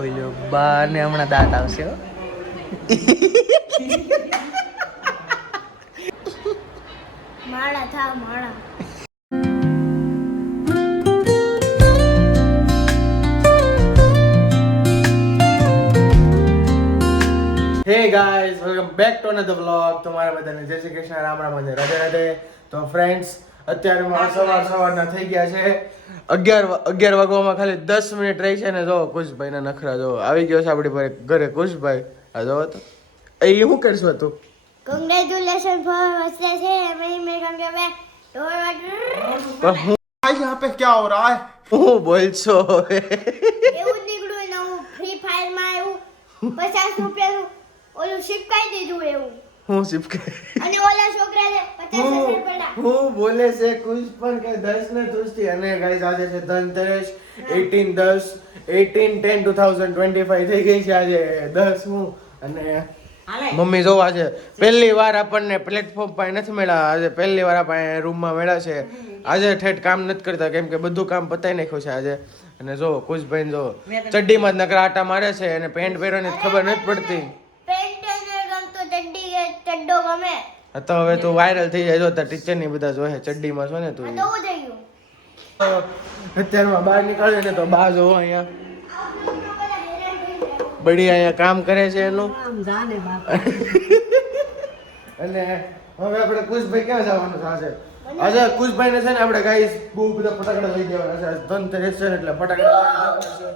જોઈ લો બા ને હમણાં દાંત આવશે હો. માળા થા માળા. Hey guys welcome back to another vlog. તમારા બધાને જય શ્રી કૃષ્ણ, રામ રામ અને રાધે રાધે. તો ફ્રેન્ડ્સ અત્યારે સવારના થઈ ગયા છે 11 વાગવામાં ખાલી 10 મિનિટ રહી છે ને જો કુશભાઈના નખરા જો આવી ગયો છે આપણી ઘરે કુશભાઈ. આ જો તો એ શું કરશું તું? Congratulations for हंसने से मैं कहूँगा मैं पर હું यहाँ पे क्या हो रहा है? હું બોલ છો એવું નીકળ્યું ને હું ફ્રી ફાયર માં એવું 50 રૂપિયાનું ઓલું શિપકાઈ દીધું એવું. હું શિપકે અને ઓલા છોકરાને 50,000 પડ્યા. હું બોલે છે કુશ પણ કે 10 ને તુસ્તી. અને ગાઈસ આજે છે ધનતેરસ 18/10/2025 થઈ ગઈ છે આજે 10 હું. અને મમ્મી જોવા છે પહેલી વાર આપણને પ્લેટફોર્મ પર નથી મળ્યા. આજે પહેલી વાર આપણે રૂમમાં મળ્યા છે. આજે ઠેઠ કામ નથી કરતા કેમ કે બધું કામ પતાઈ નાખ્યું છે આજે. અને જો કુશભાઈ જો ચડ્ડીમાં જ નકરા આટા મારે છે અને પેન્ટ પહેરવાની ખબર નથી પડતી. પેન્ટ ને ગમતો ચડ્ડો ગમે. તો હવે તું વાયરલ થઈ જાય જો તાર ટીચર ની બધા જોહે ચડ્ડીમાં છો ને તું. આ તો હું થઈ ગયું. અત્યારમાં બહાર નીકળે ને તો બા જો અહીંયા બડી અહીંયા કામ કરે છે એનું. અને હવે આપણે કુશભાઈ ક્યાં જવાનું છે આજે કુશભાઈ ને છે ને આપણે ગાઈસ બહુ બધા ફટાકડા લઈ દેવાના છે. ધનતેરસ છે ને એટલે ફટાકડા લઈ દેવાના છે.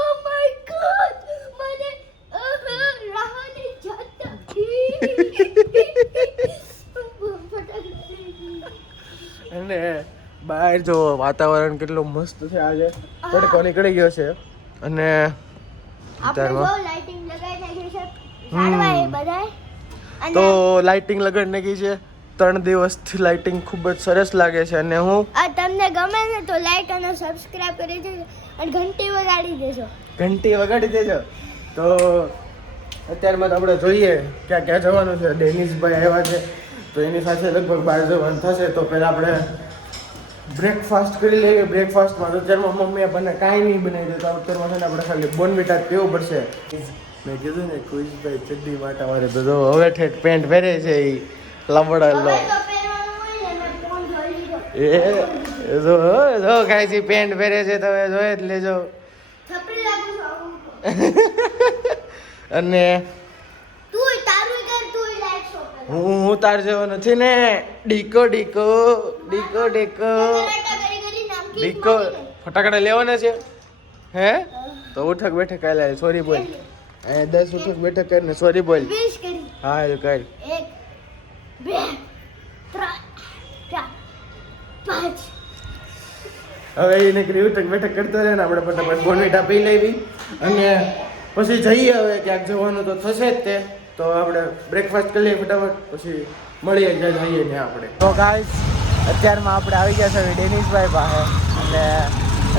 Oh my god મને રાહની જતા અને બહાર જો વાતાવરણ કેટલું મસ્ત છે આજે. તડકો નીકળી ગયો છે અને આપણે જો લાઇટિંગ લગાઈ નાખી છે સાડવા એ બધાય. તો લાઇટિંગ લગાડી નાખી છે 3 દિવસથી. લાઇટિંગ ખૂબ જ સરસ લાગે છે. અને હું આ તમને ગમે ને તો લાઈક અને સબસ્ક્રાઇબ કરી દેજો અને ઘંટી વગાડી દેજો. ઘંટી વગાડી દેજો. તો અત્યારમાં તો આપણે જોઈએ ક્યાં ક્યાં જવાનું છે. ડેનિશભાઈ આવ્યા છે તો એની સાથે લગભગ બહાર જવાનું થશે. તો પહેલાં આપણે બ્રેકફાસ્ટ કરી લઈએ. બ્રેકફાસ્ટમાં તો અત્યારમાં મમ્મીએ આપણને કાંઈ નહીં બનાવી દે તો અત્યારમાં છે ને આપણે ખાલી બોર્નવિટા પીવું પડશે. મેં કીધું ને કુશભાઈ ચડ્ડી માટા વાળે તો જો હવે ઠેઠ પેન્ટ પહેરે છે એ લંબડા લો. હવે તો પહેરવાનું હોય ને મેં ફોન જોઈ લીધો. એ જો કાંઈ છે પેન્ટ પહેરે છે તો હવે જોઈ જ લેજો. છપરી લાગુ છું. અને તું તારું કર તું લાઈક શો કર. હું તાર જેવો નથી ને. ડીકો ડીકો ડીકો ડીકો કરાટા કરી કરી નામ કી ડીકો ફટાકડા લેવાના છે હે? તો ઉઠક બેઠક કાલે સોરી બોલ. 10 ઉઠક બેઠક કરીને સોરી બોલ. 20 કરી. હા એ કર. 1 2 3 4 5. હવે એ નીકળી ઉઠક બેઠક કરતો રહે ને આપણે ફટાફટ બોર્નવિટા પી લેવી અને પછી જઈએ. હવે ક્યાંક જવાનું તો થશે જ તે. તો આપણે બ્રેકફાસ્ટ કરી લઈએ ફટાફટ પછી મળીએ જ્યાં જઈએ ને આપણે. તો ગાઈસ અત્યારમાં આપણે આવી ગયા છે ડેનિશભાઈ પાસે અને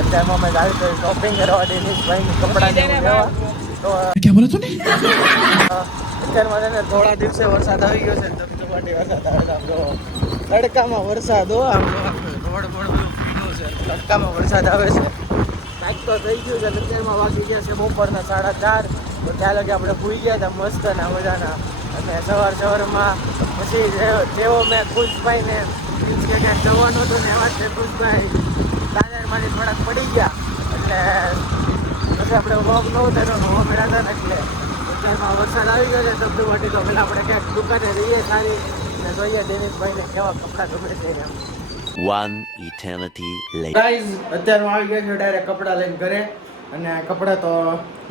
અત્યારમાં અમે ગાડી કરી શોપિંગ કરવા ડેનિશભાઈની કપડાં લેવા. તો અત્યારમાં છે ને થોડા દિવસે વરસાદ આવી ગયો છે. ધબધબાટી વરસાદ આવે છે. તડકામાં વરસાદ હો આમ રોડ બધું ભીનું છે. તડકામાં વરસાદ આવે છે. કાંઈક તો થઈ ગયું છે. અત્યારમાં વાગી ગયા છે બપોરના 4:30. તો ત્યાં લગી આપણે ભૂઈ ગયા હતા મસ્ત ના મજાના. અને સવારમાં પછી જેવો મેં ખુશભાઈને કે જવાનું હતું ને એવા જ ખુશભાઈ દાદરમાંથી થોડાક પડી ગયા એટલે પછી આપણે વોક ન ઉતારવાનો વોક રહ્યા હતા ને એટલે અત્યારમાં વરસાદ આવી ગયો છે ધબધબાટી. તો પેલા આપણે ક્યાંક દુકાને રહીએ સારી અને જોઈએ ડેનિશભાઈને કેવા કપડાં ગમે છે એમ. One eternity later. ગાઈઝ અત્યારમાં આવી ગયા છે ડાયરેક્ટ કપડાં લઈને ઘરે. અને કપડાં તો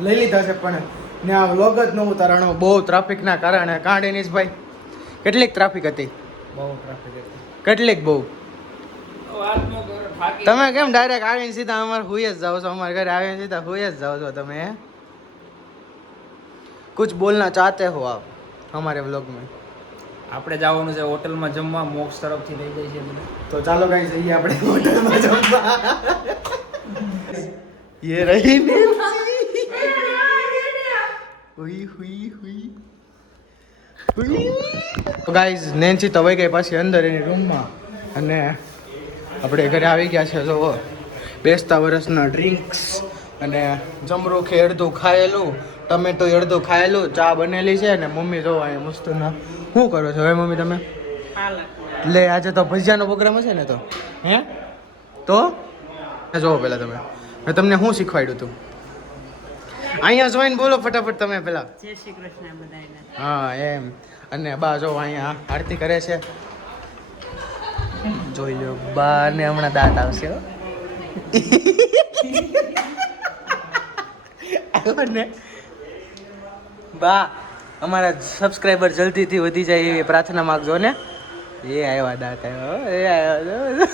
લઈ લીધા છે પણ ને આ વ્લોગ જ ન ઉતારવાનો બહુ ટ્રાફિકના કારણે. કાં ડેનિશભાઈ કેટલીક ટ્રાફિક હતી? બહુ ટ્રાફિક હતી. કેટલીક બહુ. તમે કેમ ડાયરેક્ટ આવીને સીધા અમારે હુઈ જ જાઓ છો? અમારે ઘરે આવીને સીધા હુઈ જ જાઓ છો તમે? કુછ બોલના ચાહતે હો આપ હમારે વ્લોગ में? આપણે જવાનું છે હોટલમાં જમવા. મોક્ષ તરફથી લઈ જાય છે બધું. તો ચાલો ગાઈસ જઈએ આપણે હોટલમાં જમવા. ये रही હુઈ હુઈ હુઈ હુઈ. તો ગાઈસ નેન્સી તો વહી ગઈ પાછી અંદર એની રૂમમાં. અને આપણે ઘરે આવી ગયા છે જો બેસતા વર્ષના ડ્રિંક્સ અને જમરૂખે અડધું ખાયેલું, ટમેટો અડધું ખાયેલું, ચા બનેલી છે ને મમ્મી જો અહીંયા મસ્ત ના શું કરો છો હવે મમ્મી તમે? લે આજે તો ભજીયાનો પ્રોગ્રામ હશે ને તો હે તો જોવો પેલા તમે મેં તમને શું શીખવાડ્યું હતું અહીંયા જોઈને બોલો ફટાફટ તમે પેલા. જય શ્રી કૃષ્ણ બધાને. હા એમ. અને બા જો અહીંયા આરતી કરે છે, જોઈ લો બા ને હમણાં દાંત આવશે હો. આવ્યો ને બા, અમારા સબસ્ક્રાઈબર જલ્દીથી વધી જાય એવી પ્રાર્થના માંગજો ને. એ આવ્યા દાંત આવ્યો, એ આવ્યો.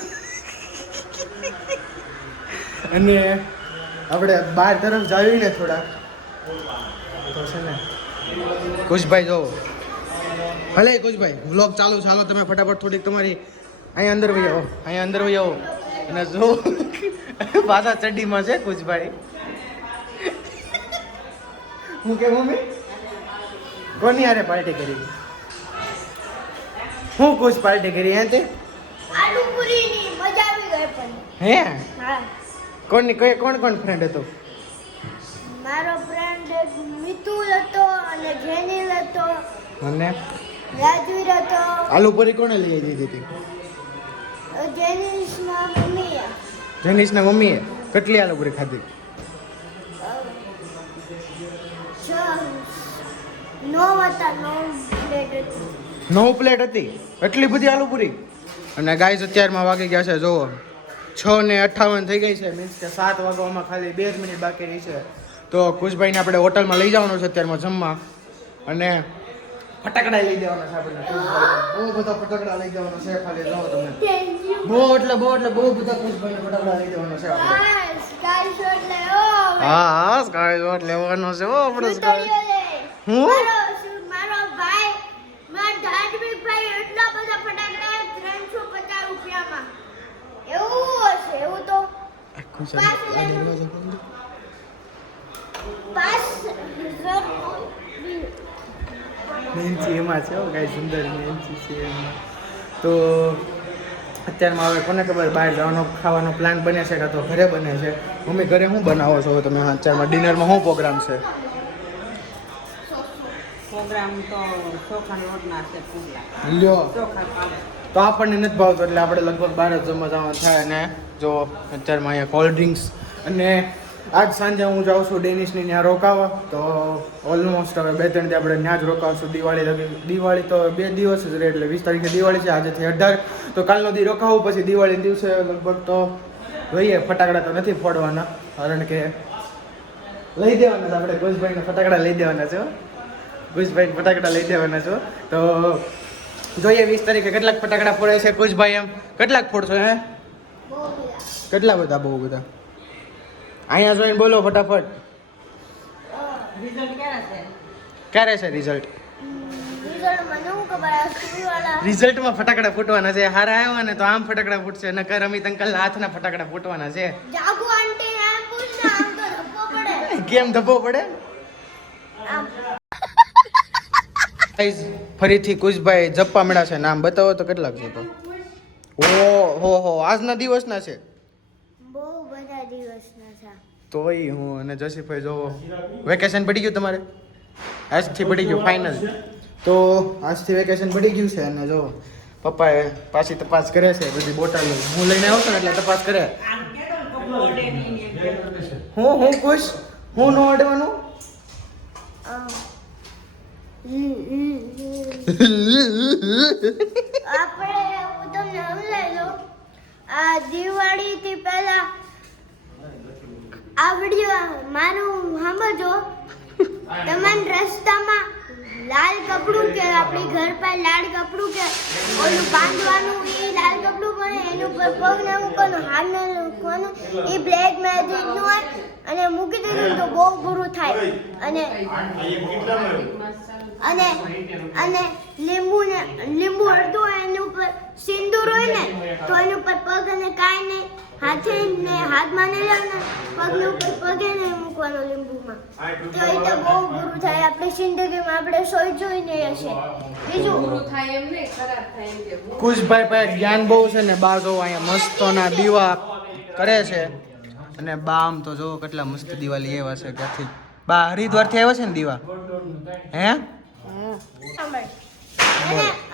અને આપણે બહાર તરફ જાવી ને થોડા તો છે ને કુશભાઈ જો ભલે કુશભાઈ વ્લોગ ચાલુ ચાલો તમે ફટાફટ થોડીક તમારી અહીંયા અંદર વહી આવો, અહીંયા અંદર વહી આવો. અને જો પાછા ચડ્ડીમાં છે કુશભાઈ. હું કે મમ્મી કોની હારે પાર્ટી કરી? હું કુશ પાર્ટી કરી હે તે? આલુ પૂરીની મજા આવી ગઈ પણ. હે હા, કોની કોણ કોણ ફ્રેન્ડ હતો? મારો ફ્રેન્ડ એક મિતુલ હતો અને જેનિલ હતો, મને રાજવીર હતો. આલુ પૂરી કોણે લઈ દીધી હતી? જેનિસના મમ્મીએ. જનીશના મમ્મીએ કેટલી આલુ પૂરી ખાધી? 9 હતા, 9 પ્લેટ હતી. 9 પ્લેટ હતી, એટલી બધી આલુ પૂરી. અને ગાઈસ અત્યારમાં વાગી ગયા છે જુઓ 6:58 થઈ ગઈ છે, મીન્સ કે 7 વાગવામાં ખાલી 2 મિનિટ બાકી રહી છે. તો કુશભાઈને આપણે હોટલમાં લઈ જવાનું છે અત્યારમાં જમવા, અને ફટાકડા લઈ દેવાના છે આપણે. બહુ બધા ફટાકડા લઈ દેવાના છે, ખાલી જો તમે બહુ એટલે બહુ બધા કુશભાઈને ફટાકડા લઈ દેવાના છે આપણે. હા, સ્કાય શોટ લેવો. હા સ્કાય શોટ લેવાનો છે હો આપણે. સ્કાય હું મારો ભાઈ, મારા ધાર્મિક ભાઈ એટલા બધા ફટાકડા 350 રૂપિયામાં. એવું હશે, એવું તો 5,000 મેન્ચી એમાં છે કાંઈ સુંદર મેન્ચી છે એમાં. તો અત્યારમાં હવે કોને ખબર બહાર જવાનો ખાવાનો પ્લાન બને છે કાં તો ઘરે બને છે. મમ્મી ઘરે શું બનાવો છો તમે અત્યારમાં? ડિનરમાં શું પ્રોગ્રામ છે? પ્રોગ્રામ તો ચોખાના રોટલા છે, પુડલા લ્યો ચોખા ખાવા. તો આપણને નથી ભાવતો એટલે આપણે લગભગ બહાર જ જમવા જવાનું થાય. અને જો અત્યારમાં અહીંયા કોલ્ડ ડ્રિંક્સ, અને આજ સાંજે હું જાઉં છું ડેનિશની ત્યાં રોકાવા. તો ઓલમોસ્ટ હવે 2-3 દી આપણે ત્યાં જ રોકાવશું દિવાળી લગી. દિવાળી તો 2 દિવસ જ રહે, એટલે 20 તારીખે દિવાળી છે, આજેથી 18. તો કાલનો દી રોકાવું, પછી દિવાળી દિવસે લગભગ તો જોઈએ. ફટાકડા તો નથી ફોડવાના, કારણ કે લઈ દેવાના છે આપણે. કુશભાઈને ફટાકડા લઈ દેવાના છે, કુશભાઈને ફટાકડા લઈ દેવાના છો. તો જોઈએ 20 તારીખે કેટલાક ફટાકડા ફોડે છે કુશભાઈ. એમ કેટલાક ફોડશો હે? બહુ બધા. કેટલા બધા? બહુ બધા. અહીંયા જોઈને બોલો ફટાફટ. રિઝલ્ટ ક્યારે છે? ક્યારે છે રિઝલ્ટ? રિઝલ્ટ મને હું ખબર, આ સ્કૂલવાળા રિઝલ્ટમાં ફટાકડા ફૂટવાના છે. હારા આવ્યા ને તો આમ ફટાકડા ફૂટશે, નકર અમિત અંકલ હાથના ફટાકડા ફૂટવાના છે. જાગુ આંટી આમ પૂછને, આમ તો ધપ્પો પડે. કેમ ધબ્બો પડે? આમ ગાઈઝ ફરીથી કુશભાઈ જપ્પા મળ્યા છે. નામ બતાવો તો કેટલાક છે? તો હો આજના દિવસના છે. બહુ બધા દિવસના છે. તોય હું અને જસીભાઈ જોવો વેકેશન પડી ગયું તમારે? આજથી પડી ગયું ફાઇનલ. તો આજથી વેકેશન પડી ગયું છે. અને જો પપ્પાએ પાછી તપાસ કરે છે બધી બોટલો. હું લઈને આવ્યો છું ને એટલે તપાસ કરે. હું ખુશ હું નો અડવાનું. આપણે હું તમને સમજાવી દઉં. આ દિવાળીથી પહેલા આ વિડીયો મારું સાંભળજો. તમારે રસ્તામાં લાલ કપડું કે આપણી ઘર પાસે લાલ કપડું કે ઓલું બાંધવાનું એ લાલ કપડું બને, એનું પર પગ ને મૂકવાનું, હાથ ને મૂકવાનું, એ બ્લેક મેજિક નું હોય. અને મૂકી દીધું તો બહુ બુરું થાય. અને અને અને લીંબુ અડધું હોય એની ઉપર સિંદૂર હોય ને, તો એની ઉપર પગ અને કાંઈ નહીં, હાથે ને હાથમાં નહીં લેવાના, પગની ઉપર પગે નહીં મૂકવાનો લીંબુમાં. તો એ તો બહુ બુરું થાય. આપણી જિંદગીમાં આપણે સોઈ જોઈને હશે. બીજું થાય એમ નહીં, ખરાબ થાય એમ કે કુશભાઈ પાસે જ્ઞાન બહુ છે ને. બા જો અહીંયા મસ્તોના દીવા કરે છે. અને બા આમ તો જો કેટલા મસ્ત દિવાળી એવા છે ક્યાંથી બા હરિદ્વારથી આવ્યા છે ને દીવા હે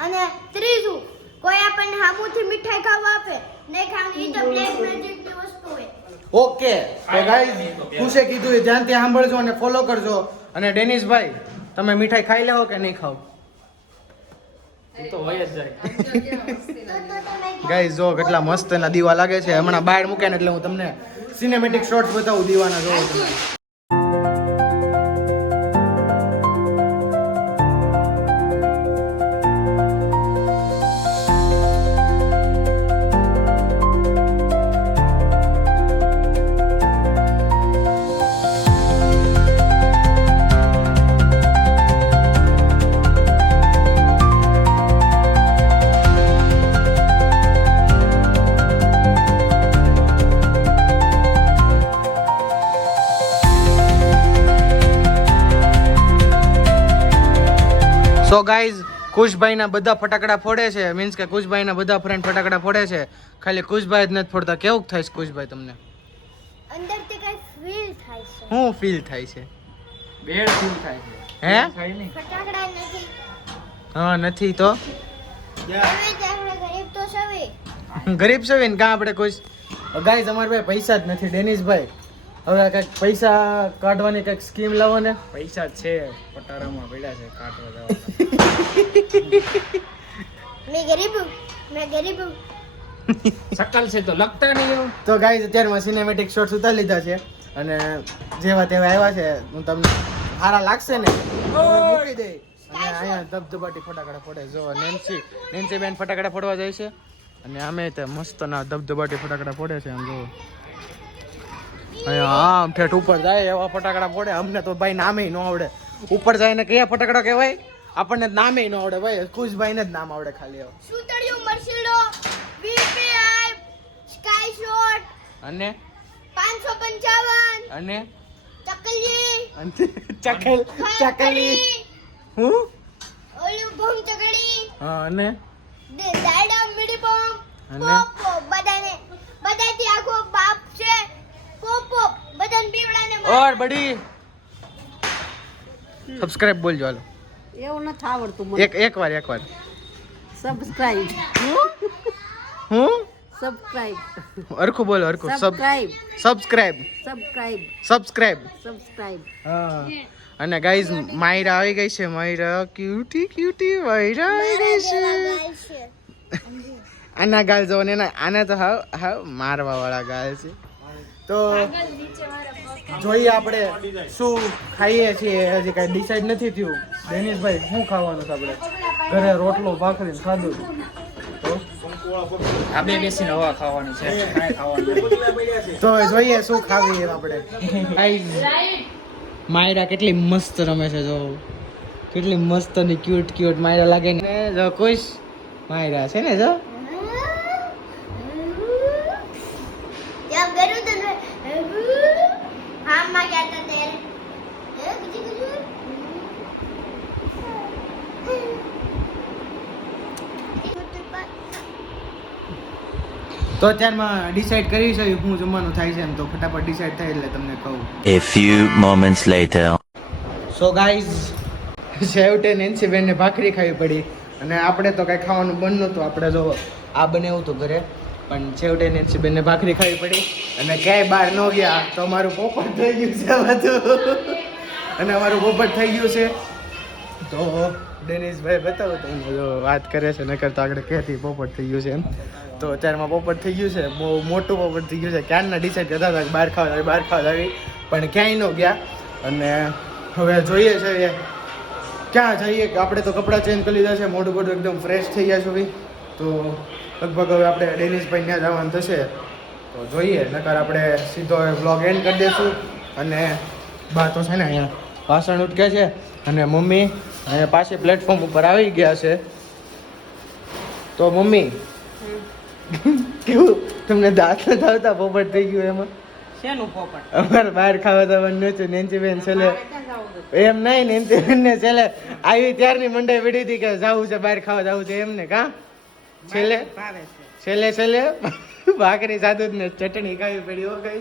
અને ત્રીજું કોઈ આપણને હામુથી મીઠાઈ ખાવા આપે નહીં ખાવાની ઈ તો બ્લેક મેજિકની વસ્તુ હોય. ઓકે તો ગાઈઝ ખુશે કીધું એ ધ્યાનથી સાંભળજો અને ફોલો કરજો. અને ડેનિશભાઈ તમે મીઠાઈ ખાઈ લેવો કે નહીં ખાવ? તો હોય જ જાય. ગાઈઝ જો કેટલા મસ્ત એના દીવા લાગે છે. હમણાં બહાર મૂક્યા ને એટલે હું તમને સિનેમેટિક શોટ્સ બતાવું દીવાના જોવો તમે. સો ગાઈઝ કુશભાઈના બધા ફટાકડા ફોડે છે. મીન્સ કે કુશભાઈના બધા ફ્રેન્ડ ફટાકડા ફોડે છે. ખાલી કુશભાઈ જ નથી ફોડતા. કેવું થાય છે કુશભાઈ તમને? અંદરથી કઈ ફીલ થાય છે. શું ફીલ થાય છે? બેડ ફૂલ થાય છે. હે? થાય નહીં. ફટાકડા નથી. હા નથી તો હવે તે આપણે ગરીબ તો સવે. ગરીબ છે ને કાં આપણે કુશ. ગાઈઝ અમારા ભાઈ પૈસા જ નથી ડેનિશભાઈ. હવે કંઈક પૈસા કાઢવાની કંઈક સ્કીમ લાવો ને. પૈસા છે પટારામાં પડ્યા છે કાઢવા જવાના. મેં ગરીબ હું. શકલ છે તો લગતા નહીં એવું. તો ગાઈઝ અત્યારમાં સિનેમેટિક શોટ્સ ઉતારી લીધા છે અને જેવા તેવા આવ્યા છે. હું તમને સારા લાગશે ને તો મૂકી દે. અને અહીંયા ધબધબાટી ફટાકડા ફોડે. જો નેન્સી બેન ફટાકડા ફોડવા જાય છે અને અમે તે મસ્તના ધબધબાટી ફટાકડા ફોડે છે. આમ જો અહીંયા આમ ઠેઠ ઉપર જાય એવા ફટાકડા ફોડે. અમને તો ભાઈ નામે ન આવડે. ઉપર જાય ને કયા ફટાકડા કહેવાય આપણને નામે ન આવડે ભાઈ. કુશભાઈને જ નામ આવડે ખાલી. સુતળિયું મર્સિડો VPI સ્કાય શોટ અને 555 અને ચકલી ચકલી હું ઓલું બમ ચકડી હા અને દાડા મીડી બમ અને? પોપો બધાથી આખો બાપ છે પોપો બધાને બીવડાને ઓર બડી સબસ્ક્રાઇબ બોલજો હાલો. એવું નથી આવડતું મને. એકવાર સબસ્ક્રાઇબ હું સબસ્ક્રાઇબ અરખું બોલો અરખું subscribe subscribe subscribe subscribe subscribe હા. અને ગાઈઝ માયરા આવી ગઈ છે. માયરા ક્યુટી માયરા આવી ગઈ છે. આના ગાલ જો ને આના તો હાવ મારવા વાળા ગાલ છે. તો જોઈએ આપણે શું ખાઈએ છીએ. હજી કઈ ડિસાઈડ નથી થયું. ડેનિશભાઈ શું ખાવાનું છે આપણે? ઘરે રોટલો ભાખરી ને ખાધું તો આ બે બેસીને હવા ખાવાની છે. કાંઈ ખાવાનું નહીં. તો જોઈએ શું ખાવી આપણે. ગાઈઝ માયરા કેટલી મસ્ત રમે છે. જો કેટલી મસ્ત ને ક્યુટ માયરા લાગે ને. જો ખુશ માયરા છે ને. જો ત્યાં ગયું તો હામમાં ગયા હતા ત્યારે તો અત્યારમાં ડિસાઈડ કરી છે શું જમવાનું થાય છે. એમ તો ફટાફટ ડિસાઈડ થાય એટલે તમને કહું. A few moments later. So guys છેવટે નેન્સી બેનને ભાખરી ખાવી પડી. અને આપણે તો કાંઈ ખાવાનું બંધ નહોતું. આપણે જો આ બનાવ્યું હતું ઘરે પણ છેવટે નેન્સી બેનને ભાખરી ખાવી પડી. અને ક્યાંય બહાર ન ગયા તો અમારું પોપટ થઈ ગયું છે બધું. અને અમારું પોપટ થઈ ગયું છે તો ડેનિશભાઈ બતાવો તો જો વાત કરે છે નકર તો આગળ કહેતી પોપટ થઈ ગયું છે એમ. તો અત્યારમાં પોપટ થઈ ગયું છે. બહુ મોટું પોપટ થઈ ગયું છે. ક્યારના ડિસાઈડ કરતા હતા કે બહાર ખાવા આવી પણ ક્યાંય ન ગયા. અને હવે જોઈએ છે ક્યાં જઈએ. કે આપણે તો કપડાં ચેન્જ કરી લીધા છે. મોઢું બોઢું એકદમ ફ્રેશ થઈ ગયા છે ભાઈ. તો લગભગ હવે આપણે ડેનિશભાઈ ત્યાં જવાનું થશે. તો જોઈએ નકર આપણે સીધો વ્લોગ એન્ડ કરી દઈશું. અને બા તો છે ને અહીંયા વાસણ ઉટકે છે અને મમ્મી અહીંયા પાછી પ્લેટફોર્મ ઉપર આવી ગયા છે. તો મમ્મી કેવું તમને દાંત નથી આવતા? પોપટ થઈ ગયું એમાં. શેનું પોપટ? અમારે બહાર ખાવા જવાનું નહોતું. નેન્સીબેન છેલ્લે એમ નહીં નેન્સીબેન ને છેલ્લે આવી ત્યારની મંડાઈ પડી હતી કે જવું છે બહાર ખાવા જવું છે એમને કાં છેલ્લે ભાવે છે. છેલ્લે ભાખરી સાદું ને ચટણી ખાવી પડી. હો ગઈ